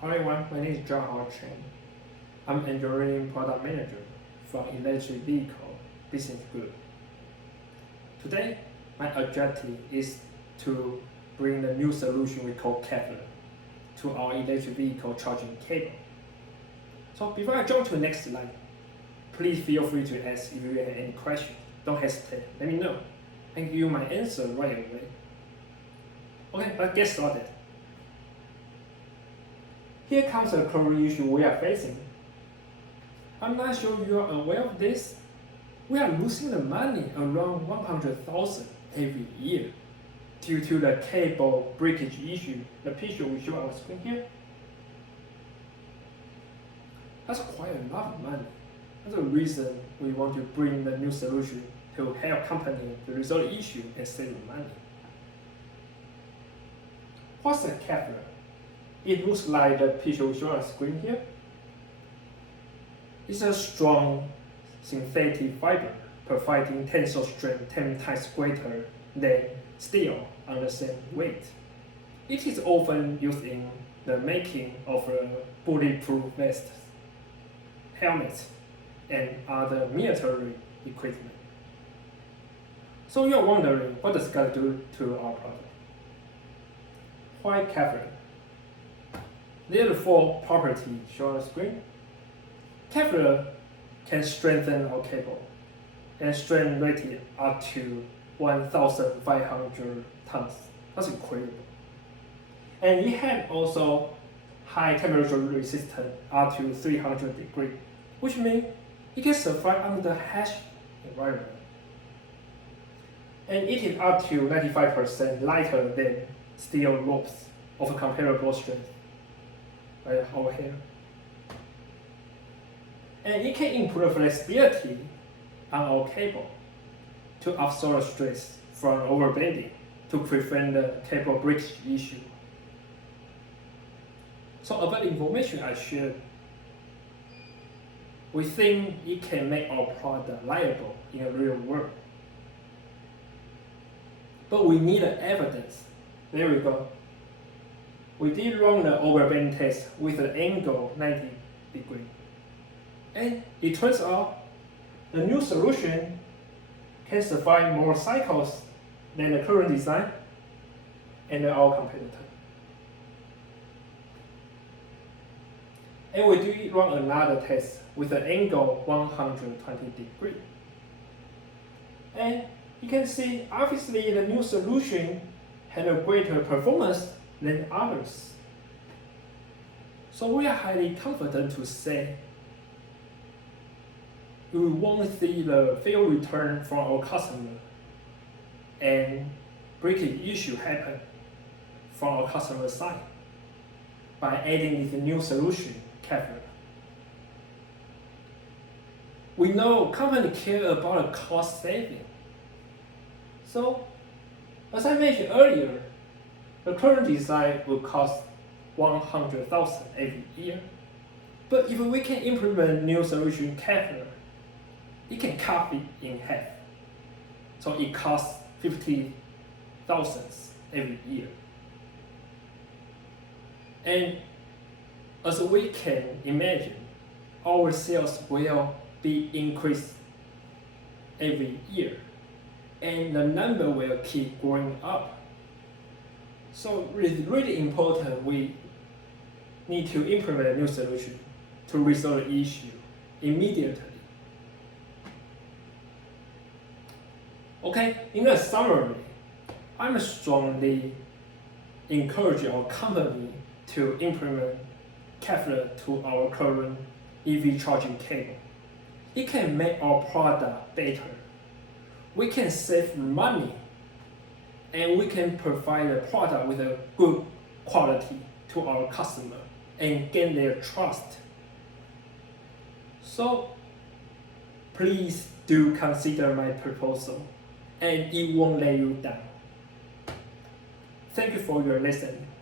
Hi everyone, my name is John Chen. I'm engineering product manager from electric vehicle business group. Today, my objective is to bring the new solution we call Kevlar to our electric vehicle charging cable. So before I jump to the next slide, please feel free to ask if you have any questions. Don't hesitate, let me know. I can give you my answer right away. Okay, let's get started. Here comes the current issue we are facing. I'm not sure you are aware of this. We are losing the money around 100,000 every year due to the cable breakage issue. The picture we show on the screen here. That's quite a lot of money. That's the reason we want to bring the new solution to help company to resolve the issue and save money. What's a Kevlar? It looks like the picture we show on the screen here. It's a strong synthetic fiber, providing tensile strength 10 times greater than steel on the same weight. It is often used in the making of bulletproof vests, helmets, and other military equipment. So you're wondering, what does God do to our product? Why Kevlar? There are 4 properties shown on the screen. Kevlar can strengthen our cable and strength rated up to 1,500 tons. That's incredible. And it has also high temperature resistance up to 300 degrees, which means it can survive under the harsh environment. And it is up to 95% lighter than steel ropes of a comparable strength. Right over here. And it can improve flexibility on our cable to absorb stress from overbending to prevent the cable breakage issue. So about the information I shared, we think it can make our product reliable in the real world. But we need evidence. There we go. We did run the overbend test with an angle 90 degrees. And it turns out the new solution can survive more cycles than the current design and our competitor. And we did run another test with an angle 120 degrees. And you can see obviously the new solution had a greater performance than others. So we are highly confident to say we won't see the fail return from our customer and breakage issue happen from our customer side by adding this new solution, Kevlar. We know companies care about the cost saving. So, as I mentioned earlier, the current design will cost 100,000 every year. But if we can implement new solution Kevlar, it can cut it in half. So it costs 50,000 every year. And as we can imagine, our sales will be increased every year. And the number will keep growing up. So it's really important we need to implement a new solution to resolve the issue immediately. Okay, in a summary, I'm strongly encouraging our company to implement Kevlar to our current EV charging cable. It can make our product better. We can save money and we can provide a product with a good quality to our customer and gain their trust. So please do consider my proposal and it won't let you down. Thank you for your listening.